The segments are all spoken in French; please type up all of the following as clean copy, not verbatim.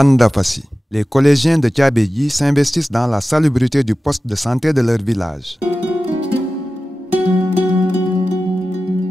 Bandafassi. Les collégiens de Tiabédji s'investissent dans la salubrité du poste de santé de leur village.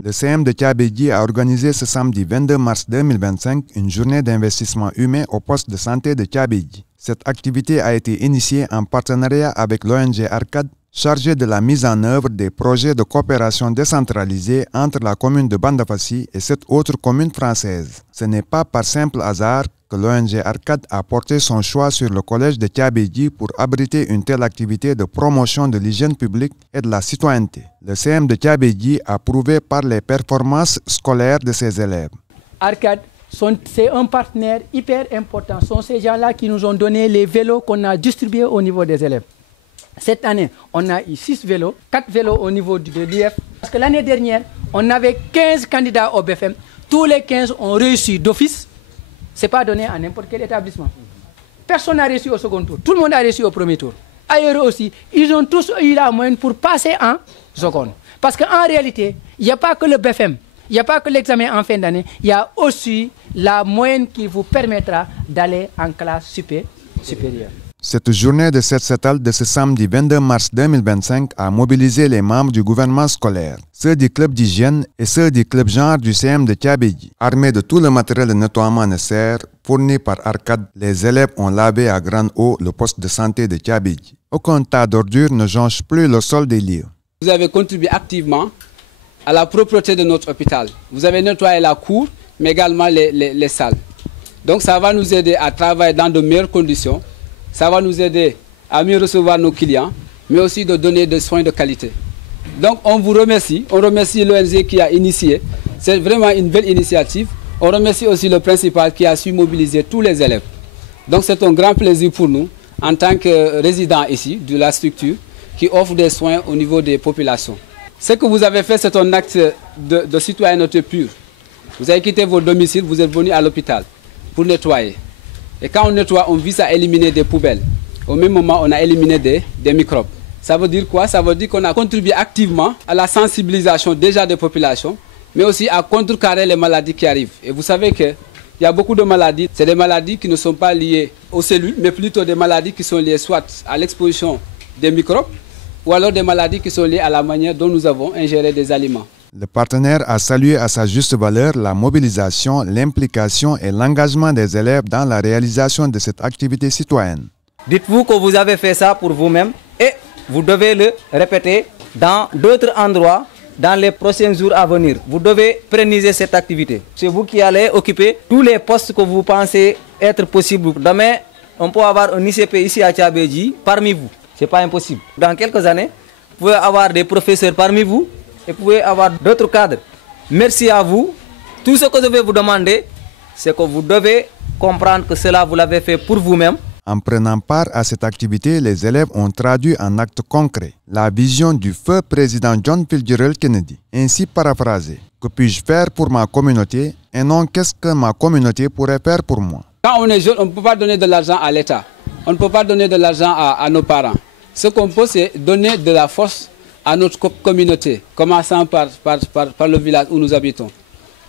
Le CM de Tiabédji a organisé ce samedi 22 mars 2025 une journée d'investissement humain au poste de santé de Tiabédji. Cette activité a été initiée en partenariat avec l'ONG Arcade, chargée de la mise en œuvre des projets de coopération décentralisée entre la commune de Bandafassi et cette autre commune française. Ce n'est pas par simple hasard que l'ONG Arcade a porté son choix sur le collège de Tiabédji pour abriter une telle activité de promotion de l'hygiène publique et de la citoyenneté. Le CM de Tiabédji a prouvé par les performances scolaires de ses élèves. Arcade, c'est un partenaire hyper important. Ce sont ces gens-là qui nous ont donné les vélos qu'on a distribués au niveau des élèves. Cette année, on a eu 6 vélos, 4 vélos au niveau de l'IF. Parce que l'année dernière, on avait 15 candidats au BFM. Tous les 15 ont réussi d'office. Ce n'est pas donné à n'importe quel établissement. Personne n'a réussi au second tour. Tout le monde a réussi au premier tour. Ailleurs aussi, ils ont tous eu la moyenne pour passer en seconde. Parce qu'en réalité, il n'y a pas que le BFM, il n'y a pas que l'examen en fin d'année, il y a aussi la moyenne qui vous permettra d'aller en classe supérieure. Cette journée de Set-Setal de ce samedi 22 mars 2025 a mobilisé les membres du gouvernement scolaire, ceux du club d'hygiène et ceux du club genre du CM de Tiabédji. Armés de tout le matériel de nettoiement nécessaire fourni par Arcade, les élèves ont lavé à grande eau le poste de santé de Tiabédji. Aucun tas d'ordures ne jonche plus le sol des lieux. Vous avez contribué activement à la propreté de notre hôpital. Vous avez nettoyé la cour, mais également les salles. Donc ça va nous aider à travailler dans de meilleures conditions. Ça va nous aider à mieux recevoir nos clients, mais aussi de donner des soins de qualité. Donc on vous remercie, on remercie l'ONG qui a initié. C'est vraiment une belle initiative. On remercie aussi le principal qui a su mobiliser tous les élèves. Donc c'est un grand plaisir pour nous, en tant que résidents ici, de la structure, qui offre des soins au niveau des populations. Ce que vous avez fait, c'est un acte de citoyenneté pure. Vous avez quitté vos domiciles, vous êtes venus à l'hôpital pour nettoyer. Et quand on nettoie, on vise à éliminer des poubelles. Au même moment, on a éliminé des microbes. Ça veut dire quoi? Ça veut dire qu'on a contribué activement à la sensibilisation déjà des populations, mais aussi à contrecarrer les maladies qui arrivent. Et vous savez qu'il y a beaucoup de maladies. C'est des maladies qui ne sont pas liées aux cellules, mais plutôt des maladies qui sont liées soit à l'exposition des microbes, ou alors des maladies qui sont liées à la manière dont nous avons ingéré des aliments. Le partenaire a salué à sa juste valeur la mobilisation, l'implication et l'engagement des élèves dans la réalisation de cette activité citoyenne. Dites-vous que vous avez fait ça pour vous-même et vous devez le répéter dans d'autres endroits dans les prochains jours à venir. Vous devez pérenniser cette activité. C'est vous qui allez occuper tous les postes que vous pensez être possibles. Demain, on peut avoir un ICP ici à Tiabédji parmi vous. Ce n'est pas impossible. Dans quelques années, vous pouvez avoir des professeurs parmi vous et vous pouvez avoir d'autres cadres. Merci à vous. Tout ce que je vais vous demander, c'est que vous devez comprendre que cela, vous l'avez fait pour vous-même. En prenant part à cette activité, les élèves ont traduit en actes concrets la vision du feu président John Fitzgerald Kennedy. Ainsi paraphrasé, que puis-je faire pour ma communauté et non qu'est-ce que ma communauté pourrait faire pour moi. Quand on est jeune, on ne peut pas donner de l'argent à l'État. On ne peut pas donner de l'argent à nos parents. Ce qu'on peut, c'est donner de la force à notre communauté, commençant par le village où nous habitons.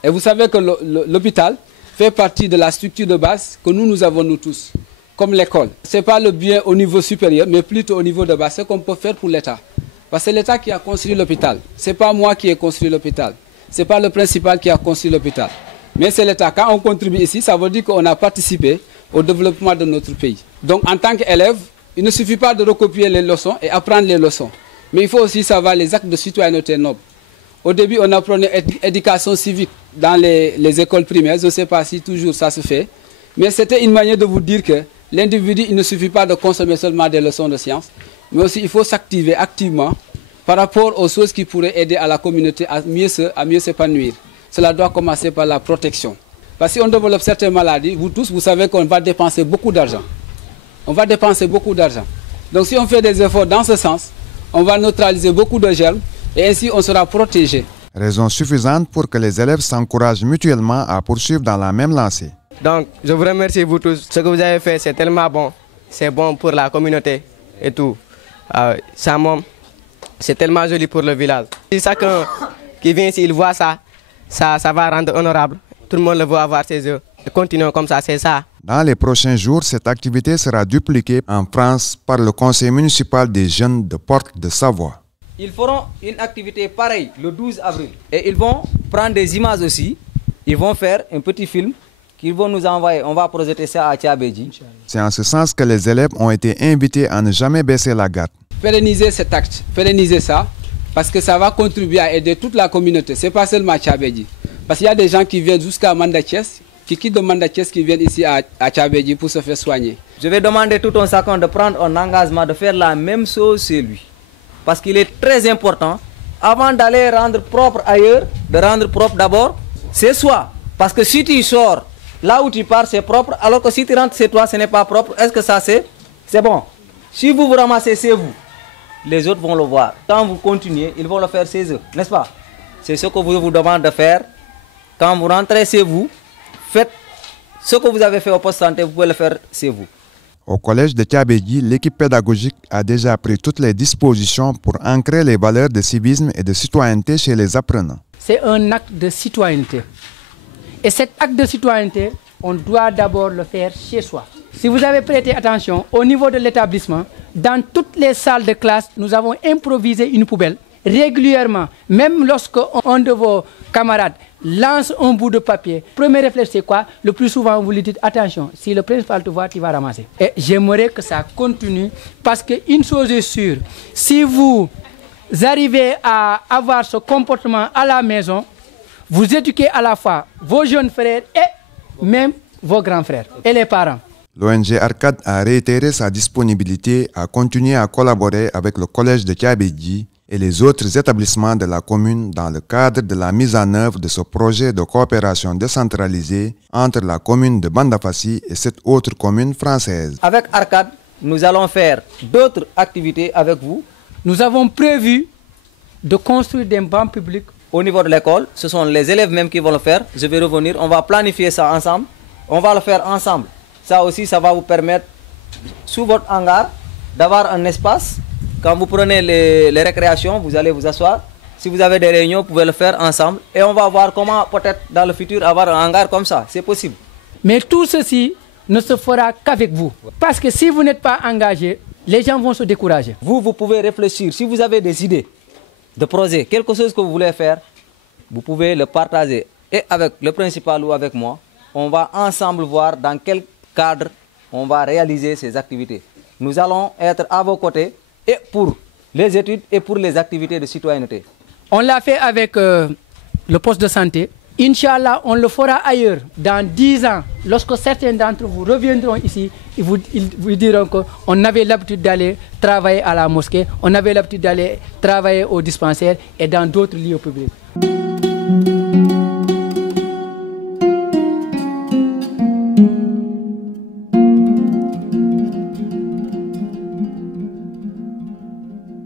Et vous savez que l'hôpital fait partie de la structure de base que nous avons nous tous, comme l'école. Ce n'est pas le bien au niveau supérieur, mais plutôt au niveau de base, ce qu'on peut faire pour l'État. Parce que c'est l'État qui a construit l'hôpital. Ce n'est pas moi qui ai construit l'hôpital. Ce n'est pas le principal qui a construit l'hôpital. Mais c'est l'État. Quand on contribue ici, ça veut dire qu'on a participé au développement de notre pays. Donc en tant qu'élève, il ne suffit pas de recopier les leçons et apprendre les leçons. Mais il faut aussi savoir les actes de citoyenneté noble. Au début, on apprenait éducation civique dans les écoles primaires. Je ne sais pas si toujours ça se fait. Mais c'était une manière de vous dire que l'individu, il ne suffit pas de consommer seulement des leçons de sciences, mais aussi il faut s'activer activement par rapport aux choses qui pourraient aider à la communauté à mieux s'épanouir. Cela doit commencer par la protection. Parce que si on développe certaines maladies, vous tous, vous savez qu'on va dépenser beaucoup d'argent. On va dépenser beaucoup d'argent. Donc si on fait des efforts dans ce sens, on va neutraliser beaucoup de germes et ainsi on sera protégé. Raison suffisante pour que les élèves s'encouragent mutuellement à poursuivre dans la même lancée. Donc je vous remercie vous tous. Ce que vous avez fait, c'est tellement bon. C'est bon pour la communauté et tout. C'est tellement joli pour le village. Si chacun qui vient ici, il voit ça, ça va rendre honorable. Tout le monde le veut avoir ses yeux. Continuons comme ça, c'est ça Dans les prochains jours, cette activité sera dupliquée en France par le conseil municipal des jeunes de Porte de Savoie. Ils feront une activité pareille le 12 avril. Et ils vont prendre des images aussi. Ils vont faire un petit film qu'ils vont nous envoyer. On va projeter ça à Tchabedji. C'est en ce sens que les élèves ont été invités à ne jamais baisser la garde. Pérenniser cet acte, pérenniser ça, parce que ça va contribuer à aider toute la communauté. Ce n'est pas seulement Tchabedji. Parce qu'il y a des gens qui viennent jusqu'à Mandathiès, qui quittent de Mandathiès, qui viennent ici à Tchabedji pour se faire soigner. Je vais demander tout un chacun de prendre un engagement de faire la même chose chez lui. Parce qu'il est très important, avant d'aller rendre propre ailleurs, de rendre propre d'abord chez soi. Parce que si tu sors, là où tu pars, c'est propre, alors que si tu rentres chez toi, ce n'est pas propre. Est-ce que ça c'est bon? Si vous vous ramassez chez vous, les autres vont le voir. Quand vous continuez, ils vont le faire chez eux, n'est-ce pas? C'est ce que vous demande de faire. Quand vous rentrez chez vous, faites ce que vous avez fait au poste santé, vous pouvez le faire chez vous. Au collège de Tchabedji, l'équipe pédagogique a déjà pris toutes les dispositions pour ancrer les valeurs de civisme et de citoyenneté chez les apprenants. C'est un acte de citoyenneté. Et cet acte de citoyenneté, on doit d'abord le faire chez soi. Si vous avez prêté attention, au niveau de l'établissement, dans toutes les salles de classe, nous avons improvisé une poubelle. Régulièrement, même lorsque un de vos camarades lance un bout de papier, premier réflexe c'est quoi? Le plus souvent vous lui dites attention, si le principal te voit, tu vas ramasser. Et j'aimerais que ça continue parce qu'une chose est sûre, si vous arrivez à avoir ce comportement à la maison, vous éduquez à la fois vos jeunes frères et même vos grands frères et les parents. L'ONG Arcade a réitéré sa disponibilité à continuer à collaborer avec le collège de Tchabedji et les autres établissements de la commune dans le cadre de la mise en œuvre de ce projet de coopération décentralisée entre la commune de Bandafassi et cette autre commune française. Avec Arcade, nous allons faire d'autres activités avec vous. Nous avons prévu de construire des bancs publics. Au niveau de l'école, ce sont les élèves même qui vont le faire. Je vais revenir, on va planifier ça ensemble. On va le faire ensemble. Ça aussi, ça va vous permettre, sous votre hangar, d'avoir un espace. Quand vous prenez les récréations, vous allez vous asseoir. Si vous avez des réunions, vous pouvez le faire ensemble. Et on va voir comment peut-être dans le futur avoir un hangar comme ça. C'est possible. Mais tout ceci ne se fera qu'avec vous. Parce que si vous n'êtes pas engagé, les gens vont se décourager. Vous pouvez réfléchir. Si vous avez des idées de projet, quelque chose que vous voulez faire, vous pouvez le partager. Et avec le principal ou avec moi, on va ensemble voir dans quel cadre on va réaliser ces activités. Nous allons être à vos côtés et pour les études et pour les activités de citoyenneté. On l'a fait avec le poste de santé. Inch'Allah, on le fera ailleurs. Dans 10 ans, lorsque certains d'entre vous reviendront ici, ils vous diront qu'on avait l'habitude d'aller travailler à la mosquée, on avait l'habitude d'aller travailler au dispensaire et dans d'autres lieux publics.